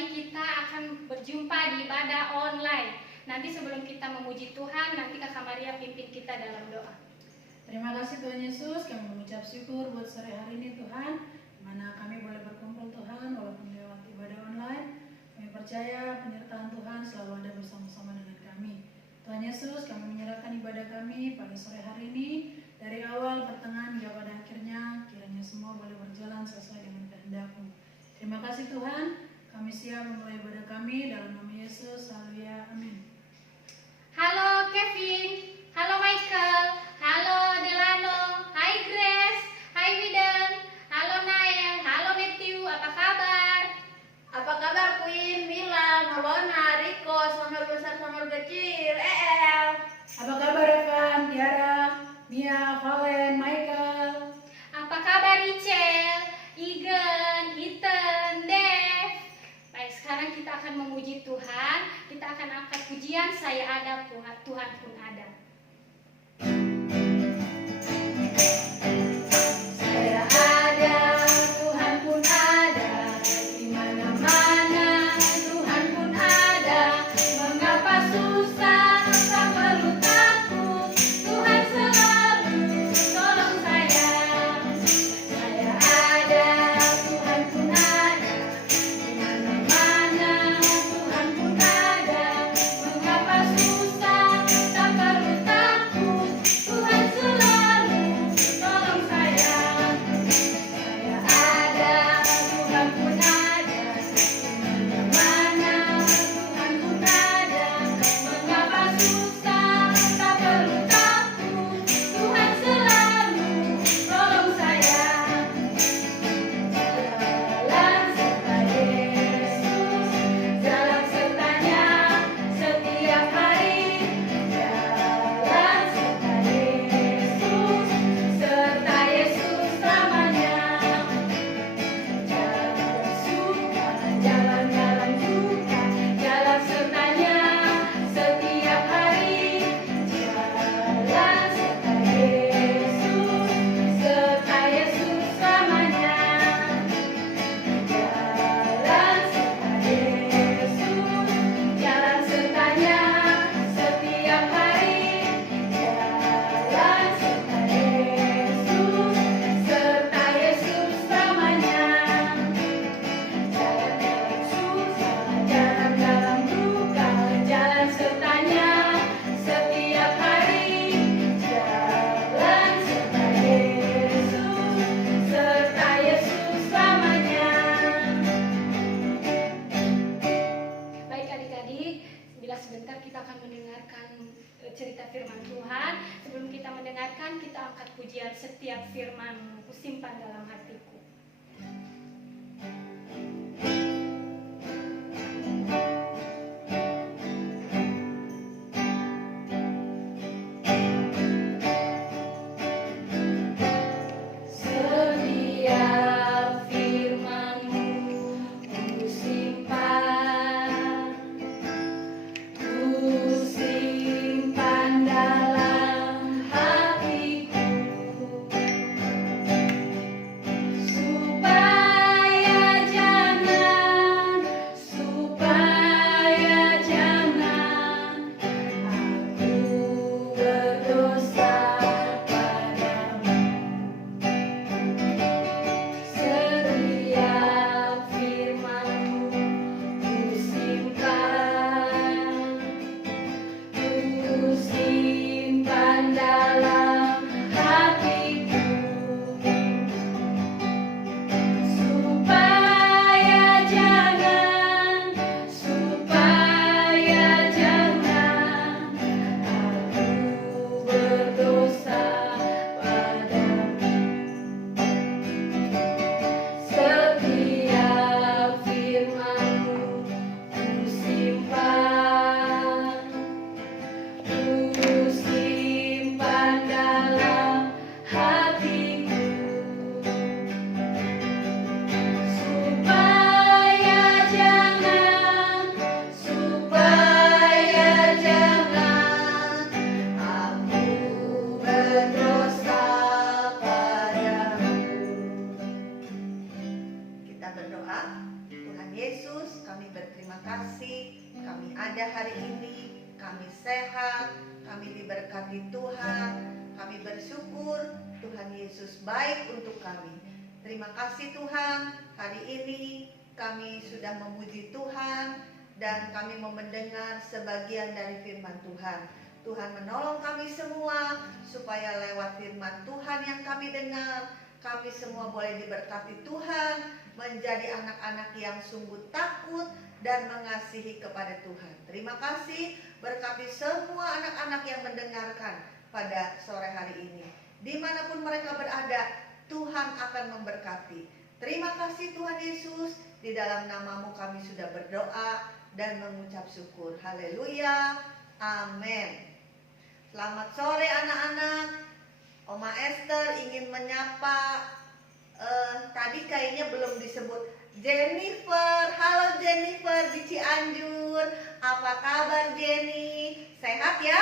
kali kita akan berjumpa di ibadah online. Nanti sebelum kita memuji Tuhan, nanti Kakak Maria pimpin kita dalam doa. Terima kasih Tuhan Yesus, kami mengucap syukur buat sore hari ini Tuhan, mana kami boleh berkumpul Tuhan walaupun lewat ibadah online. Kami percaya penyertaan Tuhan selalu ada bersama-sama dengan kami. Tuhan Yesus, kami menyerahkan ibadah kami pada sore hari ini, dari awal, pertengahan, hingga pada akhirnya, kiranya semua boleh berjalan sesuai dengan kehendak-Mu. Terima kasih Tuhan, kami siap memulai ibadah kami dalam nama Yesus. Haleluya, amin. Halo Kevin, halo Michael, halo Delano, hai Grace, hai Widen, halo Nael, halo Matthew, apa kabar? Apa kabar Queen, Mila, Molona, Riko, Samuel besar, Samuel kecil, Apa kabar Evan, Tiara, Mia, Valen, Michael? Apa kabar Rachel, Igen, Ethan, Dev? Baik, sekarang kita akan memuji Tuhan. Kita akan angkat pujian, saya ada, Tuhan pun ada. Saya ada, Tuhan pun ada, di mana-mana Tuhan pun ada. Mengapa susah, tak perlu takut, Tuhan selalu tolong saya. Saya ada, Tuhan pun ada, di mana-mana Tuhan pun ada. Mengapa susah, tak perlu takut, Tuhan selalu tolong saya. Saya ada, Tuhan pun ada, di mana-mana Tuhan pun ada. Mengapa susah, tak perlu takut, Tuhan selalu tolong saya. Jalan serta Yesus, jalan sertanya setiap hari. Jalan serta Yesus, serta Yesus selamanya. Jalan suka, jalan-jalan suka, jalan sertanya setiap hari. Jalan serta Yesus, serta Yesus selamanya. Jalan serta Yesus, jalan sertanya setiap hari. Jalan serta Yesus, serta Yesus selamanya. Jalan susah, jalan dalam duka, jalan sertanya setiap hari. Jalan serta Yesus, serta Yesus selamanya. Baik adik-adik, bila sebentar kita akan mendengarkan cerita firman Tuhan. Sebelum kita mendengarkan, kita angkat pujian setiap firman-Mu, kusimpan dalam hatiku. Setiap firman-Mu kusimpan dalam hatiku, supaya jangan aku berdosa padamu. Setiap firman-Mu kusimpan dalam hatiku, supaya jangan aku berdosa padamu. Setiap firman-Mu kusimpan dalam hatiku, supaya jangan aku berdosa padamu. Kita berdoa. Tuhan Yesus, kami berterima kasih, kami ada hari ini, kami sehat, kami diberkati Tuhan, kami bersyukur Tuhan Yesus baik untuk kami. Terima kasih Tuhan, hari ini kami sudah memuji Tuhan dan kami mau mendengar sebagian dari firman Tuhan. Tuhan menolong kami semua supaya lewat firman Tuhan yang kami dengar, kami semua boleh diberkati Tuhan, menjadi anak-anak yang sungguh takut dan mengasihi kepada Tuhan. Terima kasih, berkati semua anak-anak yang mendengarkan pada sore hari ini. Dimanapun mereka berada, Tuhan akan memberkati. Terima kasih Tuhan Yesus, di dalam namamu kami sudah berdoa dan mengucap syukur. Haleluya, amin. Selamat sore anak-anak. Oma Esther ingin menyapa, tadi kayaknya belum disebut, Jennifer. Halo Jennifer di Cianjur. Apa kabar Jenny? Sehat ya?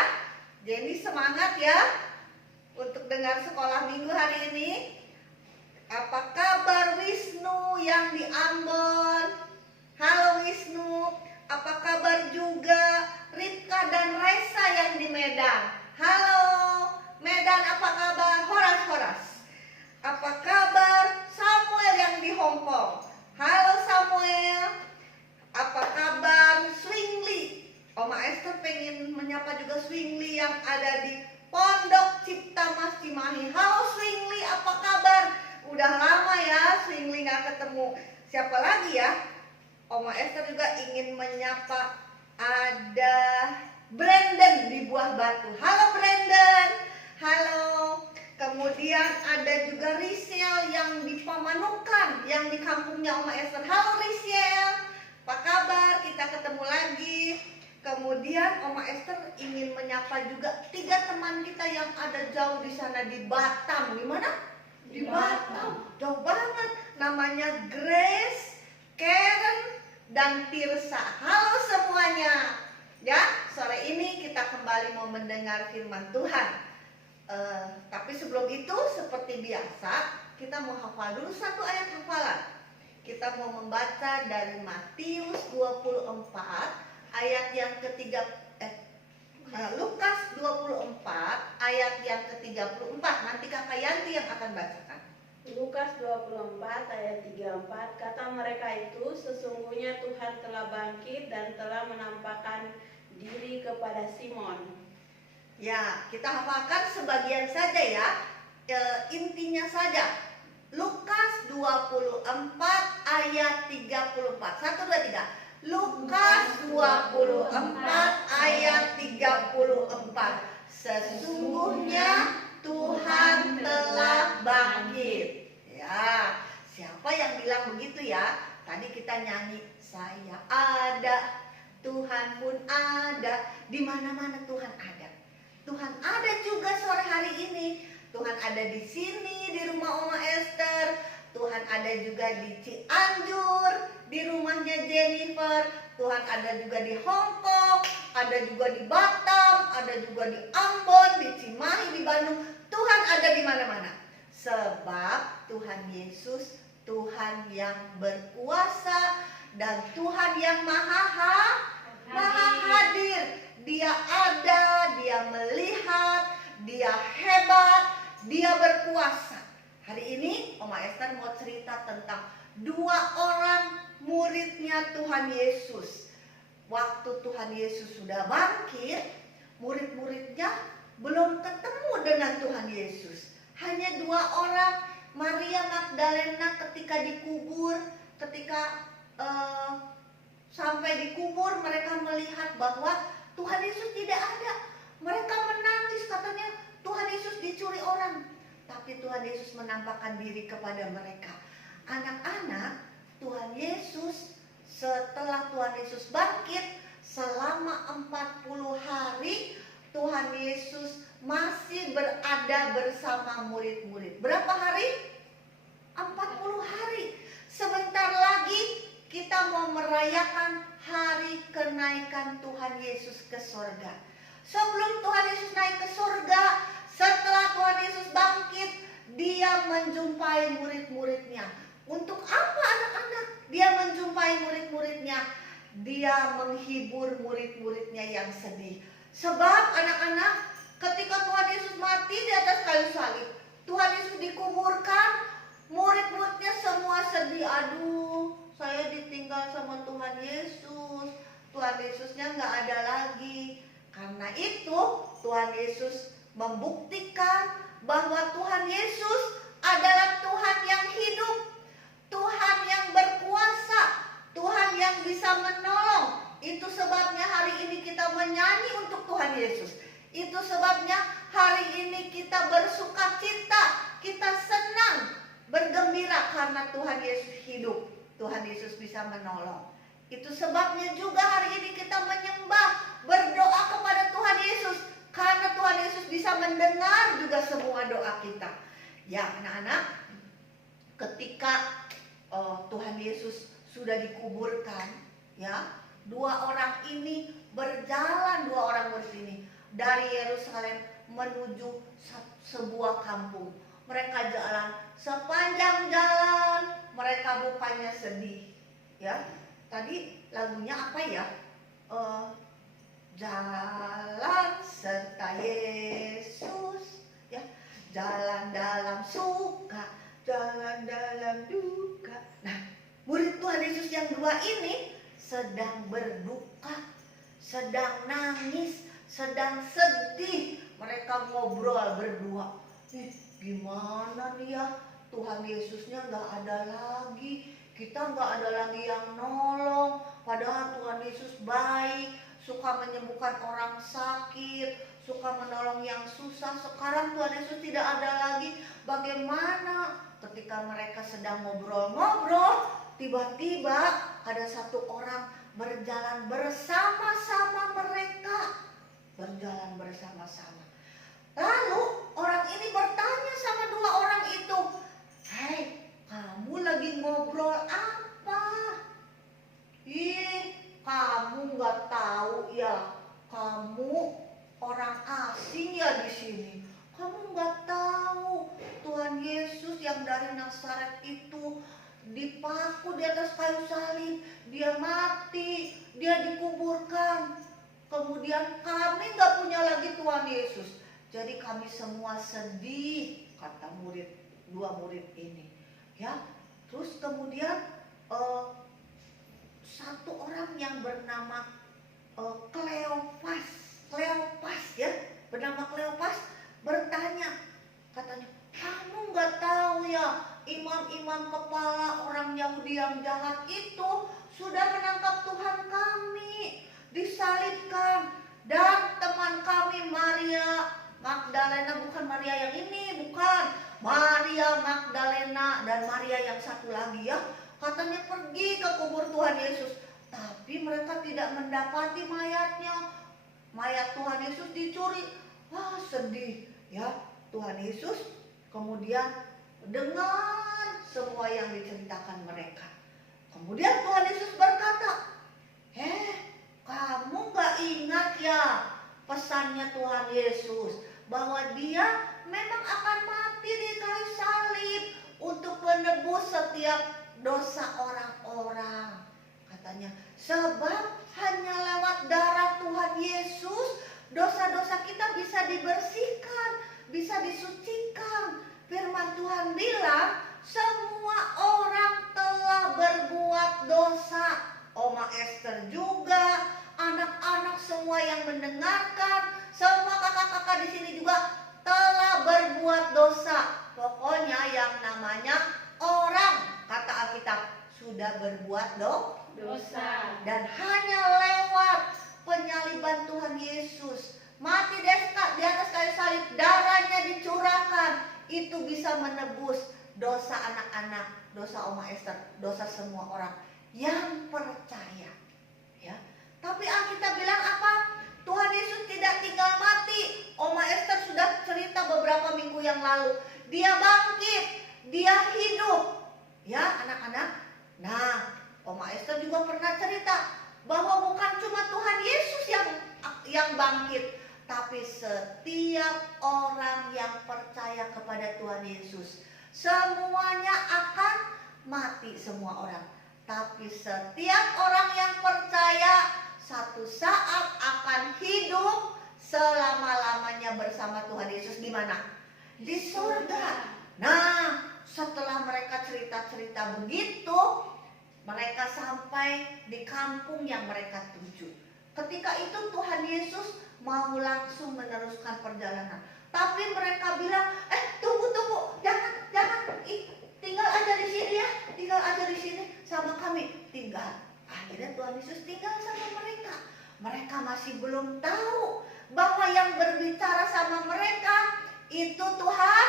Jenny semangat ya untuk dengar sekolah minggu hari ini. Apa kabar Wisnu yang di Ambon? Halo Wisnu. Apa kabar juga Ripka dan Resa yang di Medan? Halo Medan, apa kabar? Horas. Apa kabar Samuel yang di Hong Kong? Halo Samuel. Apa kabar Swingli? Oma Esther pengen menyapa juga Swingli yang ada di Pondok Cipta Mas Cimahi. Halo Swingli, apa kabar? Udah lama ya Swingli gak ketemu. Siapa lagi ya? Oma Esther juga ingin menyapa, ada Brandon di Buah Batu. Halo Brandon. Halo. Kemudian ada juga Risiel yang di Pamanukan, yang di kampungnya Oma Esther. Halo Risiel. Apa kabar? Kita ketemu lagi. Kemudian Oma Esther ingin menyapa juga 3 teman kita yang ada jauh di sana di Batam. Di mana? Di Batam. Jauh banget. Namanya Grace, Karen, dan Tirsa. Halo semuanya. Ya, sore ini kita kembali mau mendengar firman Tuhan. Tapi sebelum itu seperti biasa kita mau hafal dulu satu ayat hafalan. Kita mau membaca dari Matius 24 ayat yang ketiga, Lukas 24 ayat yang ke-34. Nanti Kakak Yanti yang akan bacakan. Lukas 24 ayat 34, kata mereka itu, sesungguhnya Tuhan telah bangkit dan telah menampakkan diri kepada Simon. Ya, kita hafalkan sebagian saja ya, intinya saja. Lukas 24 ayat 34. 1, 2, 3. Lukas 24 ayat 34. Sesungguhnya Tuhan telah bangkit. Ya, siapa yang bilang begitu ya? Tadi kita nyanyi, saya ada, Tuhan pun ada. Di mana-mana Tuhan ada. Tuhan ada juga sore hari ini. Tuhan ada di sini di rumah Oma Esther. Tuhan ada juga di Cianjur, di rumahnya Jennifer. Tuhan ada juga di Hong Kong, ada juga di Batam, ada juga di Ambon, di Cimahi, di Bandung. Tuhan ada di mana-mana. Sebab Tuhan Yesus, Tuhan yang berkuasa dan Tuhan yang maha hadir. Dia ada, dia melihat, dia hebat, dia berkuasa. Hari ini Oma Esther mau cerita tentang 2 orang muridnya Tuhan Yesus. Waktu Tuhan Yesus sudah bangkit, murid-muridnya belum ketemu dengan Tuhan Yesus. Hanya 2 orang, Maria Magdalena ketika dikubur, ketika sampai dikubur mereka melihat bahwa Tuhan Yesus tidak ada. Mereka menangis, katanya Tuhan Yesus dicuri orang. Tapi Tuhan Yesus menampakkan diri kepada mereka. Anak-anak, Tuhan Yesus setelah Tuhan Yesus bangkit selama 40 hari Tuhan Yesus masih berada bersama murid-murid. Berapa hari? 40 hari. Sebentar lagi kita mau merayakan hari kenaikan Tuhan Yesus ke surga. Sebelum Tuhan Yesus naik ke surga, setelah Tuhan Yesus bangkit, dia menjumpai murid-muridnya. Untuk apa anak-anak? Dia menjumpai murid-muridnya Dia menghibur murid-muridnya yang sedih. Sebab anak-anak, ketika Tuhan Yesus mati di atas kayu salib, Tuhan Yesus dikuburkan, murid-muridnya semua sedih. Aduh, saya ditinggal sama Tuhan Yesus. Tuhan Yesusnya nggak ada lagi. Karena itu Tuhan Yesus membuktikan bahwa Tuhan Yesus adalah Tuhan yang hidup, Tuhan yang berkuasa, Tuhan yang bisa menolong. Itu sebabnya hari ini kita menyanyi untuk Tuhan Yesus. Itu sebabnya hari ini kita bersuka cita, kita senang, bergembira karena Tuhan Yesus hidup. Tuhan Yesus bisa menolong. Itu sebabnya juga hari ini kita menyembah, berdoa kepada Tuhan Yesus. Karena Tuhan Yesus bisa mendengar juga semua doa kita. Ya anak-anak, ketika Tuhan Yesus sudah dikuburkan, ya, dua orang murid ini dari Yerusalem menuju sebuah kampung. Mereka jalan sepanjang jalan, mereka rupanya sedih. Ya, tadi lagunya apa ya? Jalan serta Yesus, ya, jalan dalam suka, jalan dalam duka. Nah, murid Tuhan Yesus yang dua ini sedang berduka, sedang nangis, sedang sedih. Mereka ngobrol berdua. Gimana nih ya, Tuhan Yesusnya nggak ada lagi, kita nggak ada lagi yang nolong. Padahal Tuhan Yesus baik, suka menyembuhkan orang sakit, suka menolong yang susah. Sekarang Tuhan Yesus tidak ada lagi. Bagaimana? Ketika mereka sedang ngobrol-ngobrol, tiba-tiba ada satu orang berjalan bersama-sama mereka. Berjalan bersama-sama. Lalu orang ini bertanya sama dua orang itu, "Hei, kamu lagi ngobrol apa? Kamu nggak tahu ya, kamu orang asing ya di sini. Kamu nggak tahu Tuhan Yesus yang dari Nazaret itu dipaku di atas kayu salib, dia mati, dia dikuburkan. Kemudian kami nggak punya lagi Tuhan Yesus. Jadi kami semua sedih," kata dua murid ini. Ya, terus kemudian satu orang yang bernama Kleopas ya, bernama Kleopas bertanya, katanya, "Kamu nggak tahu ya, imam-imam kepala orang Yahudi yang jahat itu sudah menangkap Tuhan kami, disalibkan, dan teman kami Maria Magdalena," bukan Maria yang ini, bukan, Maria Magdalena dan Maria yang satu lagi ya, katanya pergi ke kubur Tuhan Yesus, tapi mereka tidak mendapati mayatnya. Mayat Tuhan Yesus dicuri. Wah, sedih ya. Tuhan Yesus kemudian dengar semua yang diceritakan mereka. Kemudian Tuhan Yesus berkata, "Kamu gak ingat ya pesannya Tuhan Yesus, bahwa dia memang akan mati di kayu salib untuk menebus setiap dosa orang-orang," katanya. "Sebab hanya lewat darah Tuhan Yesus dosa-dosa kita bisa dibersihkan, bisa disucikan. Firman Tuhan bilang semua orang telah berbuat dosa." Oma Esther juga, anak-anak semua yang mendengarkan, semua kakak-kakak di sini juga telah berbuat dosa. Pokoknya yang namanya orang, kata Alkitab, sudah berbuat dosa. Dan hanya lewat penyaliban Tuhan Yesus, mati di atas kayu salib, darahnya dicurahkan, itu bisa menebus dosa anak-anak, dosa Oma Esther, dosa semua orang yang percaya. Ya. Tapi Alkitab bilang apa? Tuhan Yesus tidak tinggal mati. Oma Esther sudah cerita beberapa minggu yang lalu. Dia bangkit, dia hidup. Ya anak-anak. Nah, Oma Esther juga pernah cerita bahwa bukan cuma Tuhan Yesus yang bangkit, tapi setiap orang yang percaya kepada Tuhan Yesus, semuanya akan mati semua orang. Tapi setiap orang yang percaya satu saat akan hidup selama-lamanya bersama Tuhan Yesus di mana? Di surga. Nah, setelah mereka cerita-cerita begitu, mereka sampai di kampung yang mereka tuju. Ketika itu Tuhan Yesus mau langsung meneruskan perjalanan. Tapi mereka bilang, tunggu, jangan, tinggal aja di sini ya, tinggal aja di sini sama kami. Tinggal. Akhirnya Tuhan Yesus tinggal sama mereka. Mereka masih belum tahu bahwa yang berbicara sama mereka itu Tuhan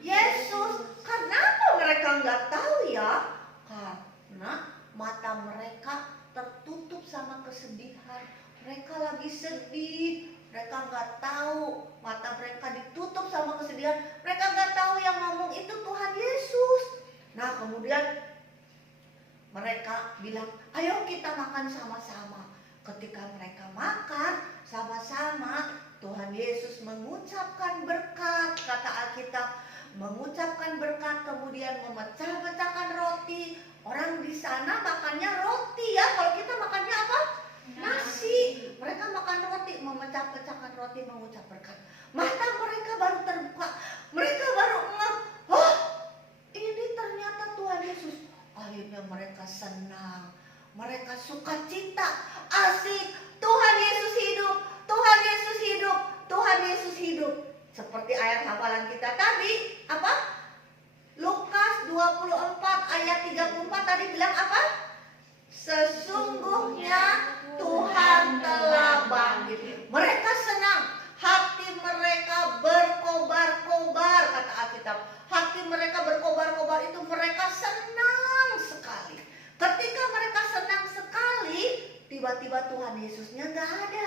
Yesus. Kenapa mereka nggak tahu ya? Karena mata mereka tertutup sama kesedihan. Mereka lagi sedih. Mereka nggak tahu, mata mereka ditutup sama kesedihan. Mereka nggak tahu yang ngomong itu Tuhan Yesus. Nah, kemudian mereka bilang, ayo kita makan sama-sama. Ketika mereka makan sama-sama, Tuhan Yesus mengucapkan berkat, kata Alkitab, mengucapkan berkat, kemudian memecah-pecahkan roti. Orang di sana makannya roti ya, kalau kita makannya apa? Nasi. Mereka makan roti, memecah-pecahkan roti, mengucap berkat. Mata mereka baru terbuka, mereka baru ngeh, oh ini ternyata Tuhan Yesus. Akhirnya mereka senang, mereka sukacita, asik. Tuhan Yesus hidup, Tuhan Yesus hidup, Tuhan Yesus hidup. Seperti ayat hafalan kita tadi, apa? Lukas 24 ayat 34 tadi bilang apa? Sesungguhnya Tuhan telah bangkit. Mereka senang, hati mereka berkobar-kobar, kata Alkitab. Hati mereka berkobar-kobar itu mereka senang sekali. Ketika mereka senang sekali, tiba-tiba Tuhan Yesusnya nggak ada.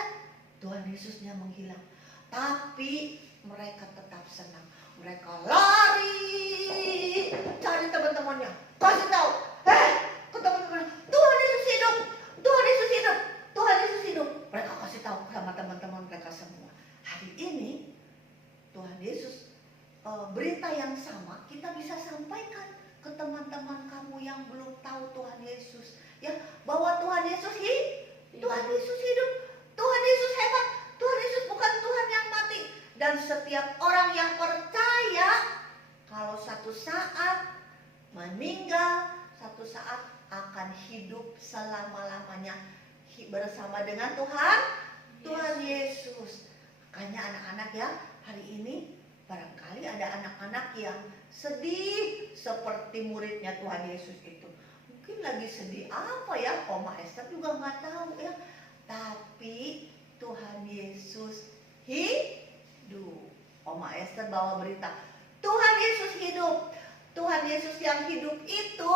Tuhan Yesusnya menghilang. Tapi mereka tetap senang. Mereka lari cari teman-temannya, kasih tahu, ke teman-teman, Tuhan Yesus hidup, Tuhan Yesus hidup, Tuhan Yesus hidup. Mereka kasih tahu sama teman-teman mereka semua. Hari ini Tuhan Yesus, berita yang sama kita bisa sampaikan ke teman-teman kamu yang belum tahu Tuhan Yesus, ya, bahwa Tuhan Yesus Tuhan Yesus hidup, Tuhan Yesus hebat, Tuhan Yesus bukan Tuhan yang mati. Dan setiap orang yang percaya kalau satu saat meninggal, satu saat akan hidup selama-lamanya bersama dengan Tuhan Yesus. Makanya anak-anak ya, hari ini barangkali ada anak-anak yang sedih seperti muridnya Tuhan Yesus itu. Mungkin lagi sedih apa ya, Oma Esther juga nggak tahu ya. Tapi Tuhan Yesus hidup. Oma Esther bawa berita, Tuhan Yesus hidup. Tuhan Yesus yang hidup itu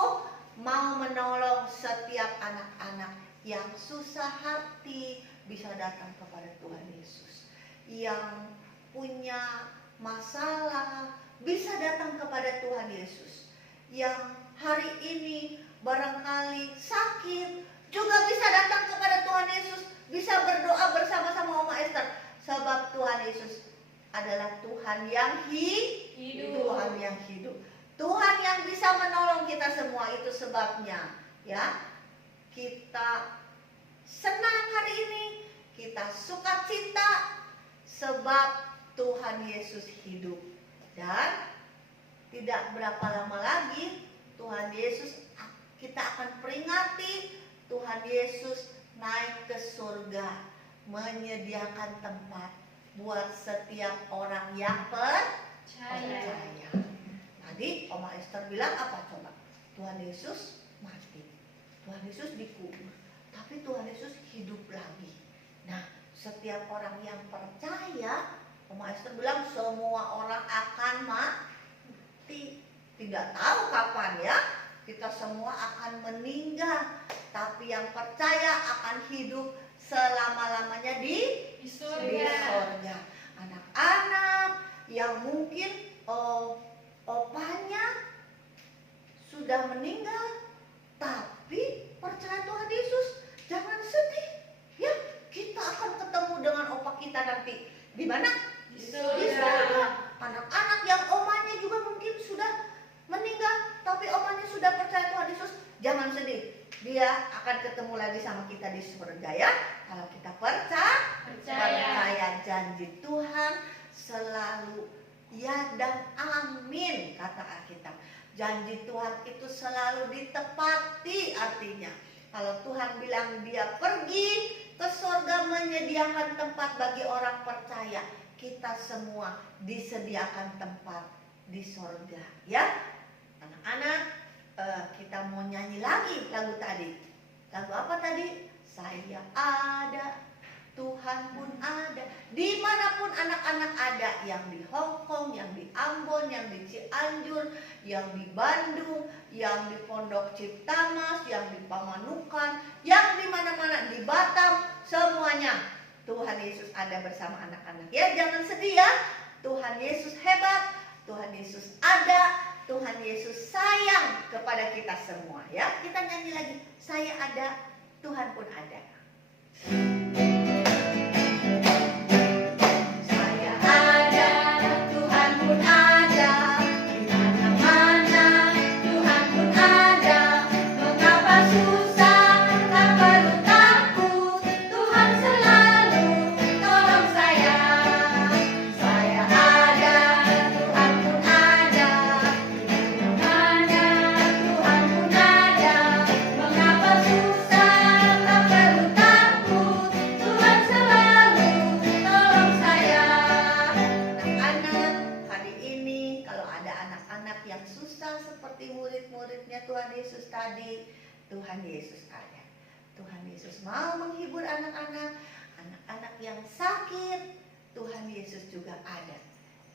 mau menolong setiap anak-anak yang susah hati bisa datang kepada Tuhan Yesus. Yang punya masalah bisa datang kepada Tuhan Yesus. Yang hari ini barangkali sakit juga bisa datang kepada Tuhan Yesus. Bisa berdoa bersama-sama Oma Esther. Sebab Tuhan Yesus adalah Tuhan yang hidup. Tuhan yang hidup. Tuhan yang bisa menolong kita semua. Itu sebabnya ya, kita senang hari ini, kita sukacita sebab Tuhan Yesus hidup. Dan tidak berapa lama lagi Tuhan Yesus, kita akan peringati Tuhan Yesus naik ke surga, menyediakan tempat buat setiap orang yang percaya. Tadi Oma Esther bilang apa coba? Tuhan Yesus mati, Tuhan Yesus dikubur, tapi Tuhan Yesus hidup lagi. Nah, setiap orang yang percaya, Oma Esther bilang semua orang akan mati. Tidak tahu kapan ya, kita semua akan meninggal. Tapi yang percaya akan hidup selama-lamanya di surga. Anak-anak yang mungkin opanya sudah meninggal tapi percaya Tuhan Yesus, jangan sedih ya, kita akan ketemu dengan opa kita nanti di mana? Di surga. Anak-anak yang omanya juga mungkin sudah meninggal tapi omanya sudah percaya Tuhan Yesus, jangan sedih. Dia akan ketemu lagi sama kita di surga ya. Kalau kita percaya janji Tuhan selalu ya dan amin, kata Alkitab. Janji Tuhan itu selalu ditepati. Artinya kalau Tuhan bilang dia pergi ke surga menyediakan tempat bagi orang percaya, kita semua disediakan tempat di surga ya. Anak-anak, kita mau nyanyi lagi lagu tadi. Lagu apa tadi? Saya ada, Tuhan pun ada. Dimanapun anak-anak ada, yang di Hong Kong, yang di Ambon, yang di Cianjur, yang di Bandung, yang di Pondok Ciptamas, yang di Pamanukan, yang di mana-mana, di Batam, semuanya Tuhan Yesus ada bersama anak-anak. Ya, jangan sedih ya. Tuhan Yesus hebat, Tuhan Yesus ada. Tuhan Yesus sayang kepada kita semua ya. Kita nyanyi lagi. Saya ada, Tuhan pun ada. Saya ada, Tuhan pun ada. Di mana-mana Tuhan pun ada. Mengapa susah, tak perlu takut. Tuhan selalu tolong saya. Saya ada, Tuhan pun ada. Murid-muridnya Tuhan Yesus tadi, Tuhan Yesus ada. Tuhan Yesus mau menghibur anak-anak, anak-anak yang sakit, Tuhan Yesus juga ada.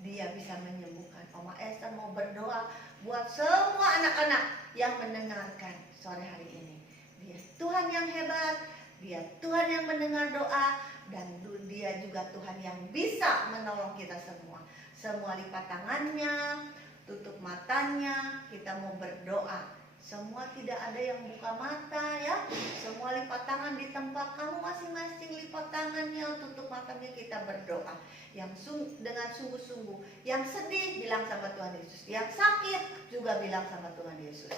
Dia bisa menyembuhkan. Oma Esther mau berdoa buat semua anak-anak yang mendengarkan sore hari ini. Dia Tuhan yang hebat, dia Tuhan yang mendengar doa, dan dia juga Tuhan yang bisa menolong kita semua. Semua lipat tangannya, tutup matanya, kita mau berdoa. Semua tidak ada yang buka mata ya. Semua lipat tangan di tempat kamu masing-masing, lipat tangannya, tutup matanya, kita berdoa. Yang dengan sungguh-sungguh. Yang sedih bilang sama Tuhan Yesus. Yang sakit juga bilang sama Tuhan Yesus.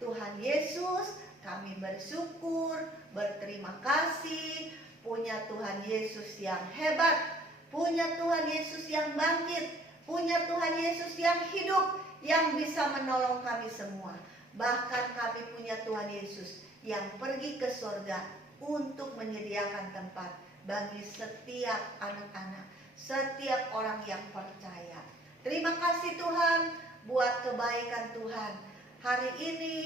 Tuhan Yesus, kami bersyukur, berterima kasih, punya Tuhan Yesus yang hebat, punya Tuhan Yesus yang bangkit, punya Tuhan Yesus yang hidup, yang bisa menolong kami semua. Bahkan kami punya Tuhan Yesus yang pergi ke surga untuk menyediakan tempat bagi setiap anak-anak, setiap orang yang percaya. Terima kasih Tuhan buat kebaikan Tuhan. Hari ini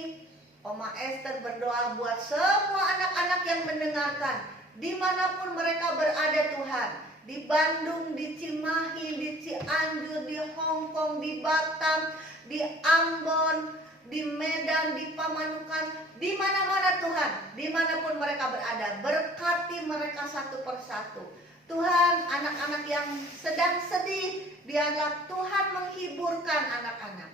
Oma Esther berdoa buat semua anak-anak yang mendengarkan, dimanapun mereka berada Tuhan. Di Bandung, di Cimahi, di Cianjur, di Hong Kong, di Batam, di Ambon, di Medan, di Pamanukan, di mana-mana Tuhan, dimanapun mereka berada, berkati mereka satu persatu. Tuhan, anak-anak yang sedang sedih, biarlah Tuhan menghiburkan anak-anak.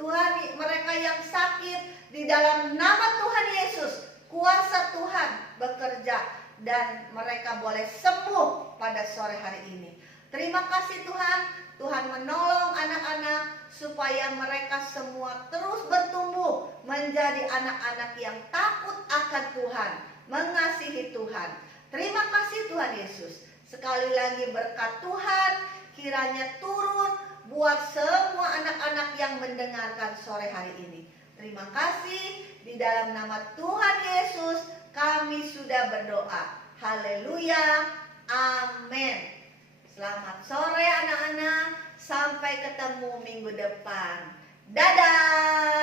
Tuhan, mereka yang sakit, di dalam nama Tuhan Yesus, kuasa Tuhan bekerja, dan mereka boleh sembuh pada sore hari ini. Terima kasih Tuhan, Tuhan menolong anak-anak supaya mereka semua terus bertumbuh menjadi anak-anak yang takut akan Tuhan, mengasihi Tuhan. Terima kasih Tuhan Yesus. Sekali lagi berkat Tuhan kiranya turun buat semua anak-anak yang mendengarkan sore hari ini. Terima kasih, di dalam nama Tuhan Yesus kami sudah berdoa. Haleluya. Amin. Selamat sore anak-anak. Sampai ketemu minggu depan. Dadah.